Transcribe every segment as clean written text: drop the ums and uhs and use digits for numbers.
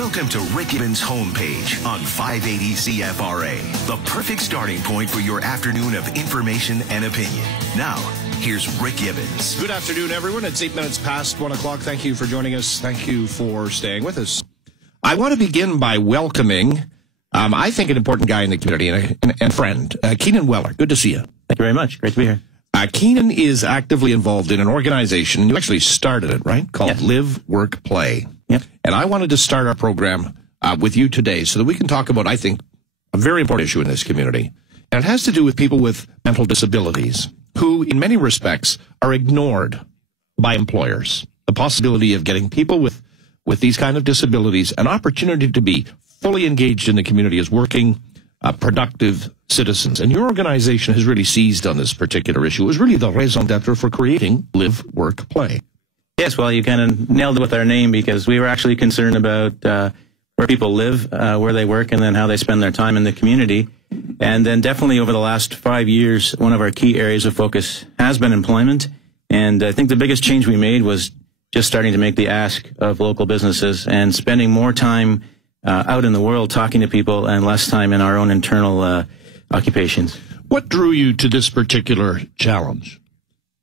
Welcome to Rick Gibbons' homepage on 580 CFRA, the perfect starting point for your afternoon of information and opinion. Now, here's Rick Gibbons. Good afternoon, everyone. It's 8 minutes past 1 o'clock. Thank you for joining us. Thank you for staying with us. I want to begin by welcoming, I think, an important guy in the community and friend, Keenan Wellar. Good to see you. Thank you very much. Great to be here. Keenan is actively involved in an organization. You actually started it, right? Called LiveWorkPlay. Yep. And I wanted to start our program with you today so that we can talk about, I think, a very important issue in this community. And it has to do with people with mental disabilities who, in many respects, are ignored by employers. The possibility of getting people with these kind of disabilities an opportunity to be fully engaged in the community as working, productive citizens. And your organization has really seized on this particular issue. It was really the raison d'etre for creating LiveWorkPlay. Yes, well, you kind of nailed it with our name because we were actually concerned about where people live, where they work, and then how they spend their time in the community. And then definitely over the last 5 years, one of our key areas of focus has been employment. And I think the biggest change we made was just starting to make the ask of local businesses and spending more time out in the world talking to people and less time in our own internal occupations. What drew you to this particular challenge?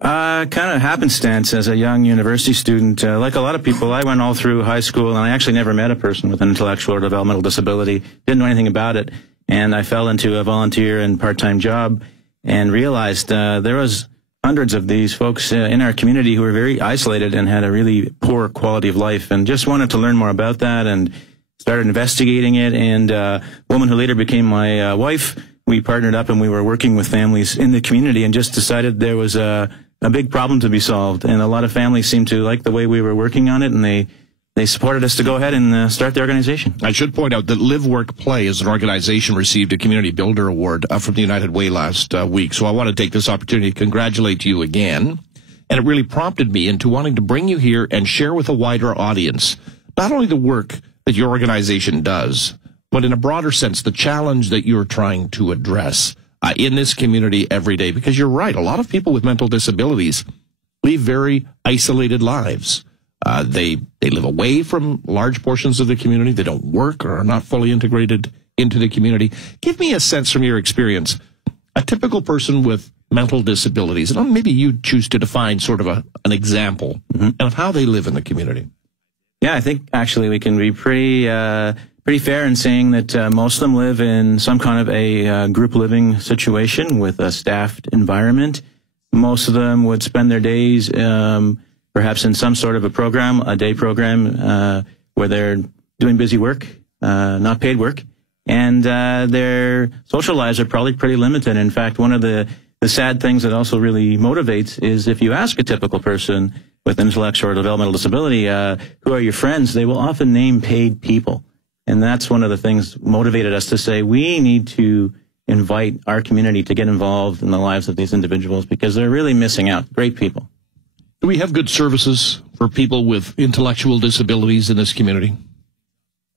Kind of happenstance as a young university student. Like a lot of people, I went all through high school, and I actually never met a person with an intellectual or developmental disability. Didn't know anything about it. And I fell into a volunteer and part-time job and realized there was hundreds of these folks in our community who were very isolated and had a really poor quality of life, and just wanted to learn more about that and started investigating it. And a woman who later became my wife, we partnered up and we were working with families in the community and just decided there was a big problem to be solved. And a lot of families seemed to like the way we were working on it, and they supported us to go ahead and start the organization. I should point out that LiveWorkPlay as an organization received a Community Builder Award from the United Way last week. So I want to take this opportunity to congratulate you again. And it really prompted me into wanting to bring you here and share with a wider audience not only the work that your organization does, but in a broader sense, the challenge that you're trying to address in this community every day. Because you're right, a lot of people with mental disabilities lead very isolated lives. They live away from large portions of the community. They don't work or are not fully integrated into the community. Give me a sense from your experience, a typical person with mental disabilities, and maybe you choose to define sort of an example of how they live in the community. Yeah, I think actually we can be pretty fair in saying that most of them live in some kind of a group living situation with a staffed environment. Most of them would spend their days perhaps in some sort of a day program where they're doing busy work, not paid work, and their social lives are probably pretty limited. In fact, one of the sad things that also really motivates is if you ask a typical person with intellectual or developmental disability, who are your friends, they will often name paid people. And that's one of the things motivated us to say we need to invite our community to get involved in the lives of these individuals because they're really missing out. Great people. Do we have good services for people with intellectual disabilities in this community?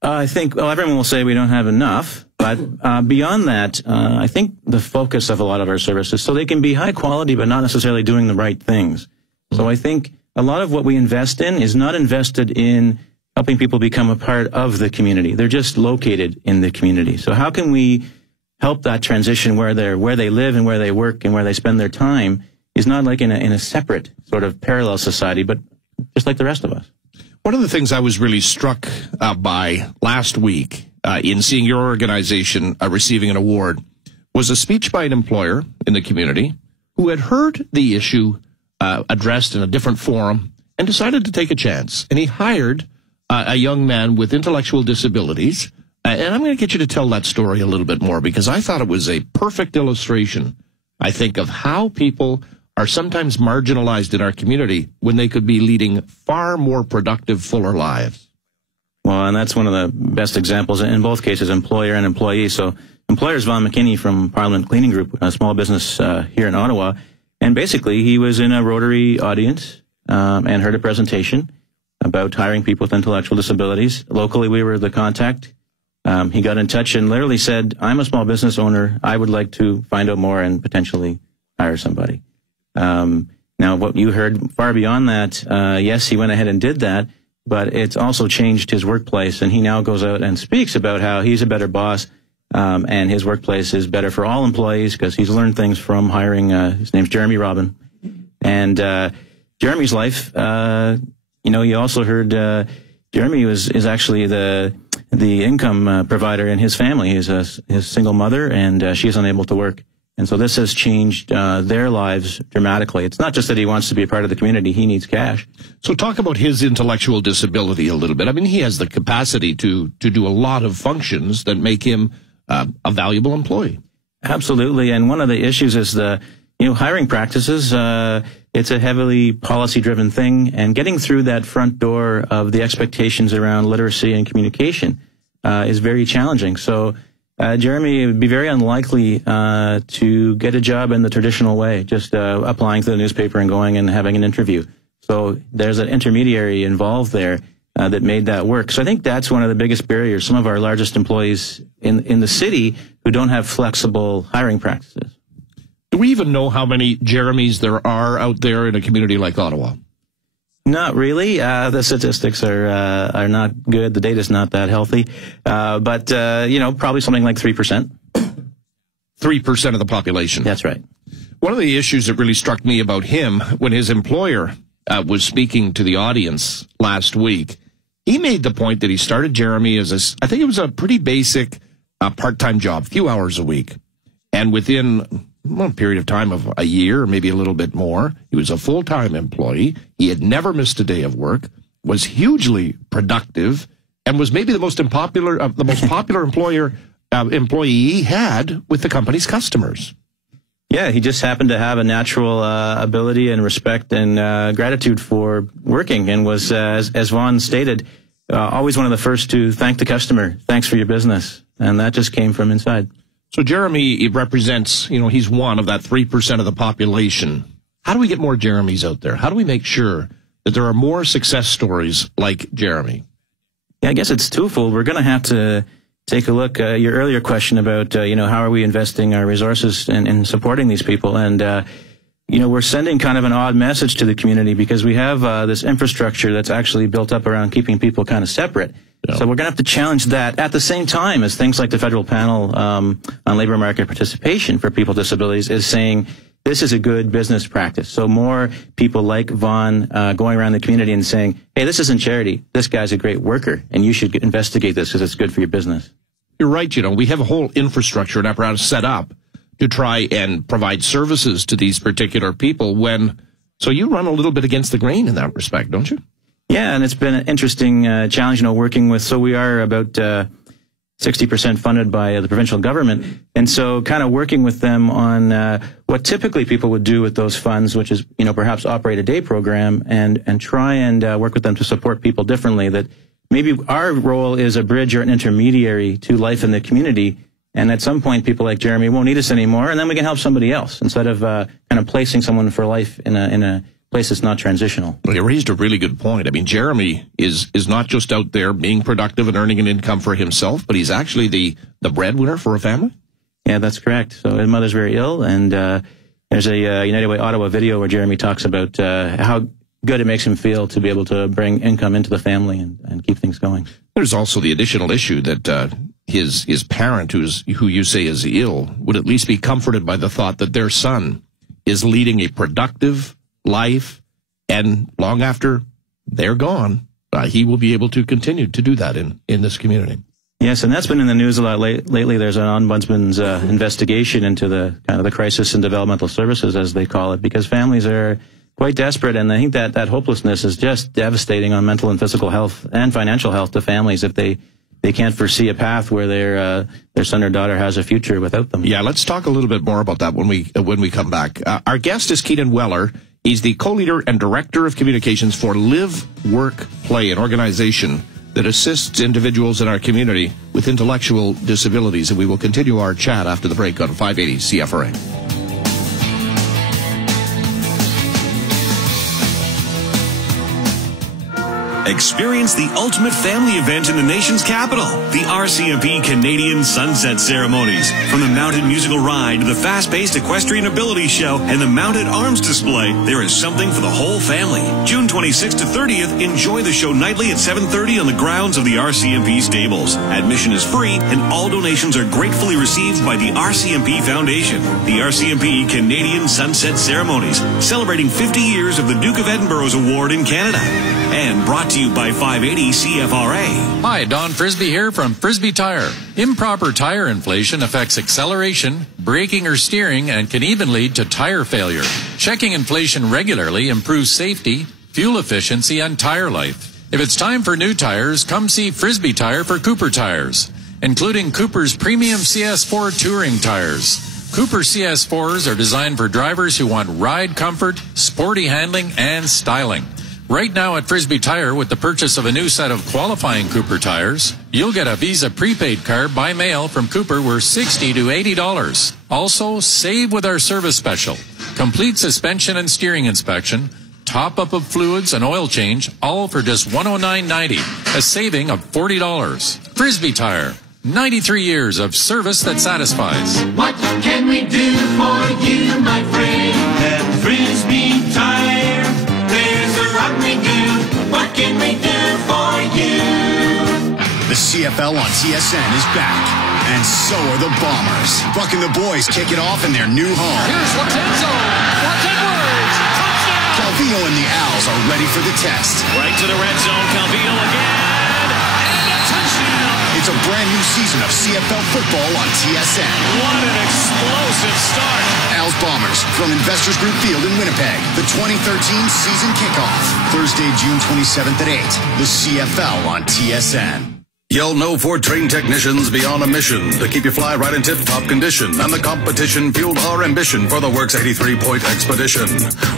I think, well, everyone will say we don't have enough, but beyond that, I think the focus of a lot of our services, so they can be high quality but not necessarily doing the right things. So I think a lot of what we invest in is not invested in helping people become a part of the community. They're just located in the community. So how can we help that transition where they live and where they work and where they spend their time is not like in a separate sort of parallel society, but just like the rest of us. One of the things I was really struck by last week in seeing your organization receiving an award was a speech by an employer in the community who had heard the issue addressed in a different forum and decided to take a chance. And he hired a young man with intellectual disabilities. And I'm going to get you to tell that story a little bit more because I thought it was a perfect illustration, I think, of how people are sometimes marginalized in our community when they could be leading far more productive, fuller lives. Well, and that's one of the best examples in both cases, employer and employee. So employer is Vaughn McKinney from Parliament Cleaning Group, a small business here in Ottawa. And basically, he was in a Rotary audience and heard a presentation about hiring people with intellectual disabilities. Locally, we were the contact. He got in touch and literally said, I'm a small business owner. I would like to find out more and potentially hire somebody. Now, what you heard far beyond that, yes, he went ahead and did that. but it's also changed his workplace, and he now goes out and speaks about how he's a better boss, and his workplace is better for all employees because he's learned things from hiring, his name's Jeremy Robin. And Jeremy's life, you also heard Jeremy is actually the income provider in his family. He's his single mother, and she is unable to work. And so this has changed their lives dramatically. It's not just that he wants to be a part of the community. He needs cash. So talk about his intellectual disability a little bit. I mean, he has the capacity to do a lot of functions that make him a valuable employee. Absolutely. And one of the issues is the hiring practices. It's a heavily policy-driven thing, and getting through that front door of the expectations around literacy and communication is very challenging. So Jeremy, it would be very unlikely to get a job in the traditional way, just applying to the newspaper and going and having an interview. So there's an intermediary involved there that made that work. So I think that's one of the biggest barriers. Some of our largest employees in the city who don't have flexible hiring practices. Do we even know how many Jeremys there are out there in a community like Ottawa? Not really. The statistics are not good. The data's not that healthy. But probably something like 3%. 3% of the population. That's right. One of the issues that really struck me about him when his employer was speaking to the audience last week, he made the point that he started Jeremy as I think it was a pretty basic part-time job, a few hours a week. And within a period of time of a year, maybe a little bit more, he was a full-time employee. He had never missed a day of work, was hugely productive, and was maybe the most popular employee he had with the company's customers. Yeah, he just happened to have a natural ability and respect and gratitude for working, and was, as Vaughn stated, always one of the first to thank the customer. Thanks for your business. And that just came from inside. So Jeremy represents, he's one of that 3% of the population. How do we get more Jeremys out there? How do we make sure that there are more success stories like Jeremy? Yeah, I guess it's twofold. We're going to have to take a look at your earlier question about, how are we investing our resources in supporting these people? And, we're sending kind of an odd message to the community because we have this infrastructure that's actually built up around keeping people kind of separate. Yeah. So we're going to have to challenge that at the same time as things like the federal panel on labor market participation for people with disabilities is saying this is a good business practice. So more people like Vaughn going around the community and saying, hey, this isn't charity. This guy's a great worker, and you should investigate this because it's good for your business. You're right. We have a whole infrastructure and apparatus set up to try and provide services to these particular people so you run a little bit against the grain in that respect, don't you? Yeah, and it's been an interesting challenge, working with, so we are about 60% funded by the provincial government, and so kind of working with them on what typically people would do with those funds, which is, perhaps operate a day program and try and work with them to support people differently, that maybe our role is a bridge or an intermediary to life in the community, and at some point people like Jeremy won't need us anymore, and then we can help somebody else instead of kind of placing someone for life in a place that's not transitional. Well, you raised a really good point. I mean, Jeremy is not just out there being productive and earning an income for himself, but he's actually the breadwinner for a family? Yeah, that's correct. So his mother's very ill, and there's a United Way Ottawa video where Jeremy talks about how good it makes him feel to be able to bring income into the family and keep things going. There's also the additional issue that his parent, who you say is ill, would at least be comforted by the thought that their son is leading a productive life, and long after they're gone, he will be able to continue to do that in this community. Yes, and that's been in the news a lot lately. There's an ombudsman's investigation into the kind of the crisis in developmental services, as they call it, because families are quite desperate, and I think that hopelessness is just devastating on mental and physical health and financial health to families if they can't foresee a path where their son or daughter has a future without them. Yeah, let's talk a little bit more about that when we come back. Our guest is Keenan Wellar. He's the co-leader and director of communications for LiveWorkPlay, an organization that assists individuals in our community with intellectual disabilities. And we will continue our chat after the break on 580 CFRA. Experience the ultimate family event in the nation's capital, the RCMP Canadian Sunset Ceremonies. From the mounted musical ride to the fast-paced equestrian ability show and the mounted arms display, there is something for the whole family. June 26th to 30th, enjoy the show nightly at 7:30 on the grounds of the RCMP stables. Admission is free and all donations are gratefully received by the RCMP Foundation. The RCMP Canadian Sunset Ceremonies, celebrating 50 years of the Duke of Edinburgh's Award in Canada. And brought to you by 580 CFRA. Hi, Don Frisbee here from Frisbee Tire. Improper tire inflation affects acceleration, braking or steering, and can even lead to tire failure. Checking inflation regularly improves safety, fuel efficiency, and tire life. If it's time for new tires, come see Frisbee Tire for Cooper tires, including Cooper's premium CS4 touring tires. Cooper CS4s are designed for drivers who want ride comfort, sporty handling, and styling. Right now at Frisbee Tire, with the purchase of a new set of qualifying Cooper tires, you'll get a Visa prepaid card by mail from Cooper worth $60 to $80. Also, save with our service special. Complete suspension and steering inspection, top-up of fluids and oil change, all for just $109.90, a saving of $40. Frisbee Tire, 93 years of service that satisfies. What can we do for you, my friend? At Frisbee Tire, there's a lot we do. What can we do for you? The CFL on TSN is back, and so are the Bombers. Buck and the boys kick it off in their new home. Here's Lorenzo. Watch Edwards. Touchdown. Calvillo and the Owls are ready for the test. Right to the red zone, Calvillo again. And a touchdown. It's a brand new season of CFL football on TSN. What an explosive start. Owls Bombers from Investors Group Field in Winnipeg. The 2013 season kickoff. Thursday, June 27th at 8. The CFL on TSN. You'll know Ford trained technicians be on a mission to keep your fly right in tip-top condition, and the competition fueled our ambition for the Works 83-point expedition.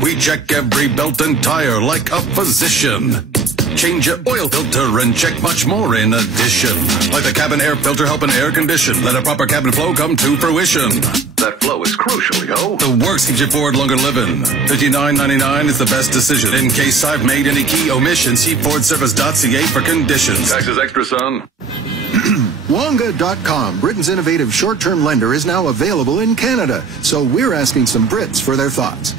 We check every belt and tire like a physician. Change your oil filter and check much more in addition. Like the cabin air filter helping air condition. Let a proper cabin flow come to fruition. That flow is crucial, yo. The Works keeps your Ford longer living. $59.99 is the best decision. In case I've made any key omissions, see FordService.ca for conditions. Taxes extra, son. Wonga.com, Britain's innovative short-term lender, is now available in Canada. So we're asking some Brits for their thoughts.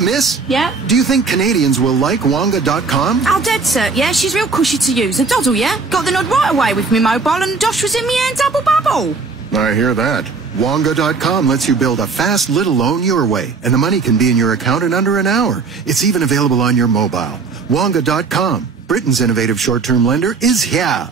Miss? Yeah? Do you think Canadians will like Wonga.com? Oh, dead cert, yeah? She's real cushy to use. A doddle, yeah? Got the nod right away with me mobile and Dosh was in me hand double bubble. I hear that. Wonga.com lets you build a fast little loan your way, and the money can be in your account in under an hour. It's even available on your mobile. Wonga.com, Britain's innovative short-term lender, is here.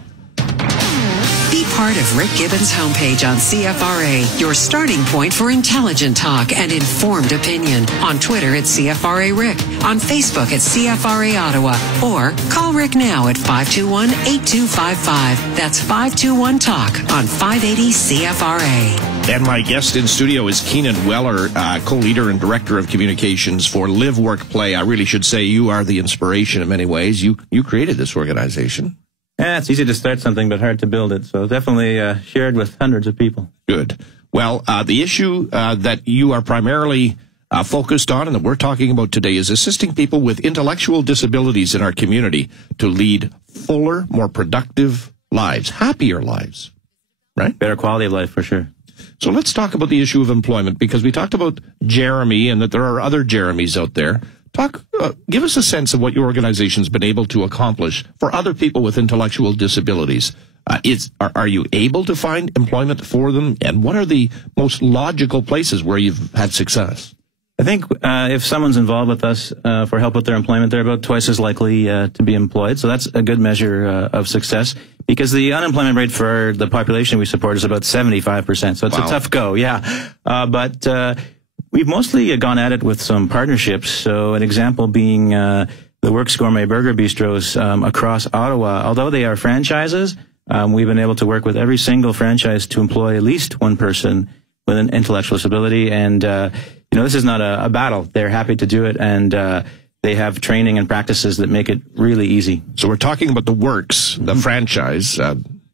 Be part of Rick Gibbons' homepage on CFRA, your starting point for intelligent talk and informed opinion. On Twitter at CFRA Rick, on Facebook at CFRA Ottawa, or call Rick now at 521-8255. That's 521-TALK on 580 CFRA. And my guest in studio is Keenan Wellar, co-leader and director of communications for LiveWorkPlay. I really should say you are the inspiration in many ways. You created this organization. Yeah, it's easy to start something, but hard to build it. So definitely shared with hundreds of people. Good. Well, the issue that you are primarily focused on and that we're talking about today is assisting people with intellectual disabilities in our community to lead fuller, more productive lives, happier lives, right? Better quality of life, for sure. So let's talk about the issue of employment, because we talked about Jeremy and that there are other Jeremys out there. Give us a sense of what your organization's been able to accomplish for other people with intellectual disabilities. Are you able to find employment for them? And what are the most logical places where you've had success? I think if someone's involved with us for help with their employment, they're about twice as likely to be employed. So that's a good measure of success, because the unemployment rate for the population we support is about 75%. So it's a tough go, yeah. But we've mostly gone at it with some partnerships. So an example being the Works Gourmet Burger Bistros across Ottawa. Although they are franchises, we've been able to work with every single franchise to employ at least one person with an intellectual disability. And, this is not a battle. They're happy to do it. And they have training and practices that make it really easy. So we're talking about the Works, the franchise,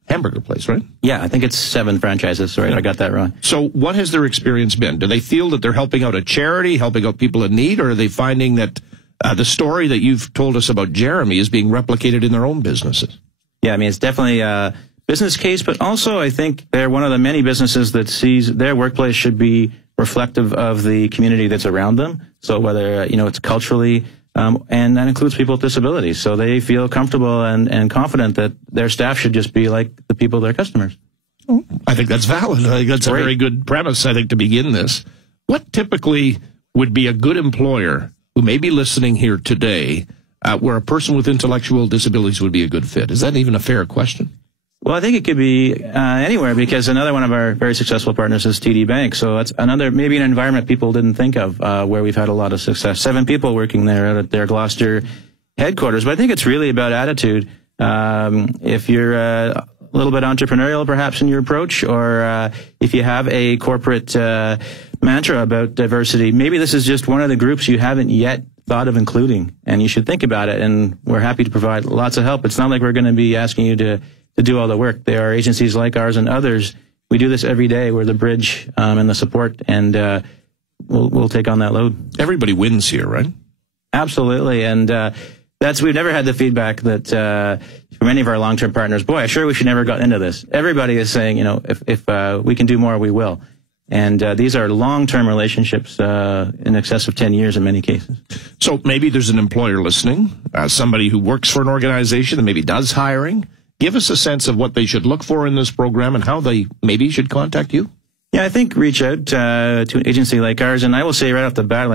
hamburger place, right? Yeah, I think it's 7 franchises. Sorry, I got that wrong. So what has their experience been? Do they feel that they're helping out a charity, helping out people in need, or are they finding that The story that you've told us about Jeremy is being replicated in their own businesses. Yeah, I mean, it's definitely a business case, but also I think they're one of the many businesses that sees their workplace should be reflective of the community that's around them. So whether, it's culturally, and that includes people with disabilities. So they feel comfortable and confident that their staff should just be like the people, their customers. I think that's valid. I think that's a very good premise, I think, to begin this. What typically would be a good employer who may be listening here today where a person with intellectual disabilities would be a good fit? Is that even a fair question? Well, I think it could be anywhere, because another one of our very successful partners is TD Bank. So that's another, maybe an environment people didn't think of where we've had a lot of success. 7 people working there at their Gloucester headquarters. But I think it's really about attitude. If you're a little bit entrepreneurial perhaps in your approach, or if you have a corporate mantra about diversity, maybe this is just one of the groups you haven't yet thought of including, and you should think about it. And we're happy to provide lots of help. It's not like we're going to be asking you to do all the work. There are agencies like ours and others. We do this every day. We're the bridge and the support, and we'll take on that load. Everybody wins here, right? Absolutely, and we've never had the feedback that from any of our long-term partners, boy, I'm sure we should never got into this. Everybody is saying, if we can do more, we will. And these are long-term relationships in excess of 10 years in many cases. So maybe there's an employer listening, somebody who works for an organization that maybe does hiring. Give us a sense of what they should look for in this program and how they maybe should contact you. Yeah, I think reach out to an agency like ours. And I will say right off the bat,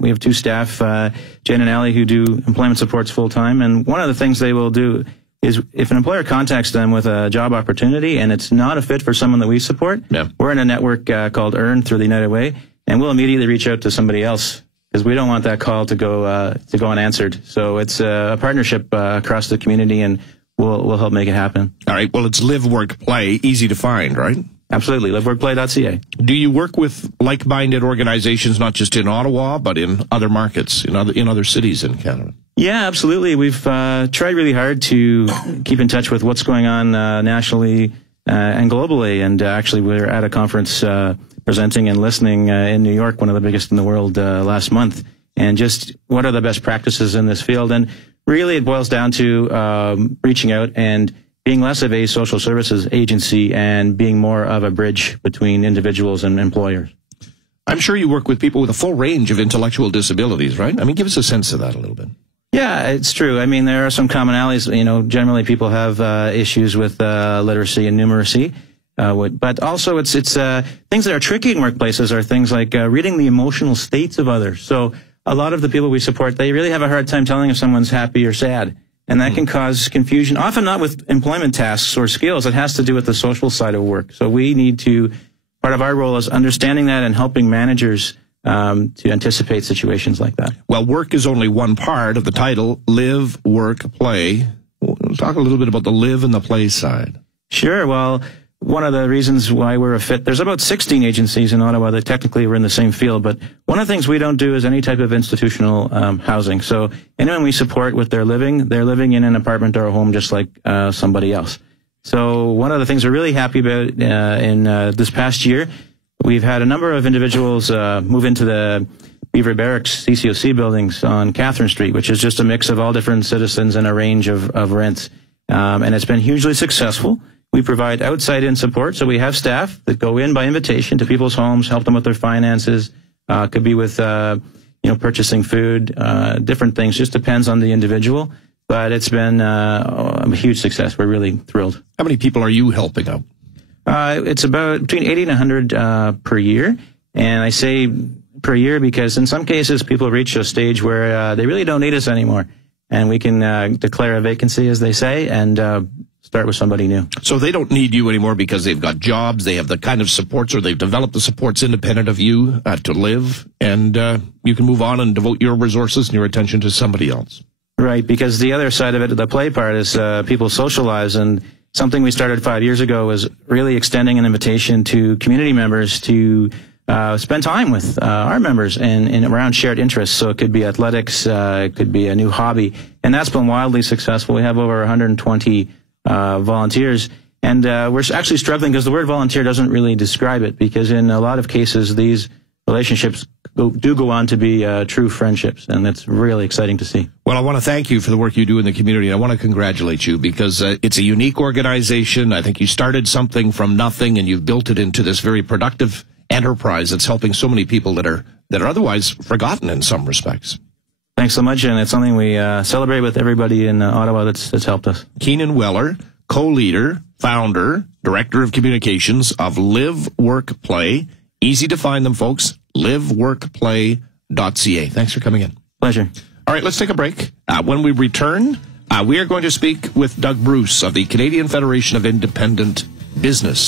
we have 2 staff, Jen and Allie, who do employment supports full-time. And one of the things they will do is if an employer contacts them with a job opportunity and it's not a fit for someone that we support, we're in a network called Earn through the United Way, and we'll immediately reach out to somebody else, because we don't want that call to go unanswered. So it's a partnership across the community, and we'll help make it happen. All right. Well, it's LiveWorkPlay, easy to find, right? Absolutely. LiveWorkPlay.ca. Do you work with like-minded organizations, not just in Ottawa, but in other markets, in other cities in Canada? Yeah, absolutely. We've tried really hard to keep in touch with what's going on nationally and globally. And actually, we're at a conference presenting and listening in New York, one of the biggest in the world, last month. And just what are the best practices in this field? And really, it boils down to reaching out and being less of a social services agency and being more of a bridge between individuals and employers. I'm sure you work with people with a full range of intellectual disabilities, right? I mean, give us a sense of that a little bit. Yeah, it's true. I mean, there are some commonalities. Generally people have issues with literacy and numeracy. But also it's things that are tricky in workplaces are things like reading the emotional states of others. So a lot of the people we support, they really have a hard time telling if someone's happy or sad. And that can cause confusion, often not with employment tasks or skills. It has to do with the social side of work. So we need to, part of our role is understanding that and helping managers to anticipate situations like that. Well, work is only one part of the title, Live, Work, Play. We'll talk a little bit about the live and the play side. Sure. Well, one of the reasons why we're a fit, there's about 16 agencies in Ottawa that technically we're in the same field, but one of the things we don't do is any type of institutional housing. So anyone we support with their living, they're living in an apartment or a home just like somebody else. So one of the things we're really happy about in this past year, we've had a number of individuals move into the Beaver Barracks CCOC buildings on Catherine Street, which is just a mix of all different citizens and a range of rents. And it's been hugely successful. We provide outside-in support, so we have staff that go in by invitation to people's homes, help them with their finances. Could be with, purchasing food, different things. Just depends on the individual. But it's been a huge success. We're really thrilled. How many people are you helping out? It's about between 80 and 100 per year. And I say per year because in some cases people reach a stage where they really don't need us anymore. And we can declare a vacancy, as they say, and start with somebody new. So they don't need you anymore because they've got jobs, they have the kind of supports, or they've developed the supports independent of you to live, and you can move on and devote your resources and your attention to somebody else. Right, because the other side of it, the play part, is people socialize, and something we started 5 years ago was really extending an invitation to community members to spend time with our members and around shared interests. So it could be athletics, it could be a new hobby, and that's been wildly successful. We have over 120 volunteers, and we're actually struggling because the word volunteer doesn't really describe it, because in a lot of cases these relationships do go on to be true friendships, and that's really exciting to see. Well, I want to thank you for the work you do in the community. I want to congratulate you because it's a unique organization. I think you started something from nothing, and you've built it into this very productive enterprise that's helping so many people that are otherwise forgotten in some respects. Thanks so much, and it's something we celebrate with everybody in Ottawa that's helped us. Keenan Wellar, co-leader, founder, director of communications of LiveWorkPlay. Easy to find them, folks. LiveWorkPlay.ca. Thanks for coming in. Pleasure. All right, let's take a break. When we return, we are going to speak with Doug Bruce of the Canadian Federation of Independent Business.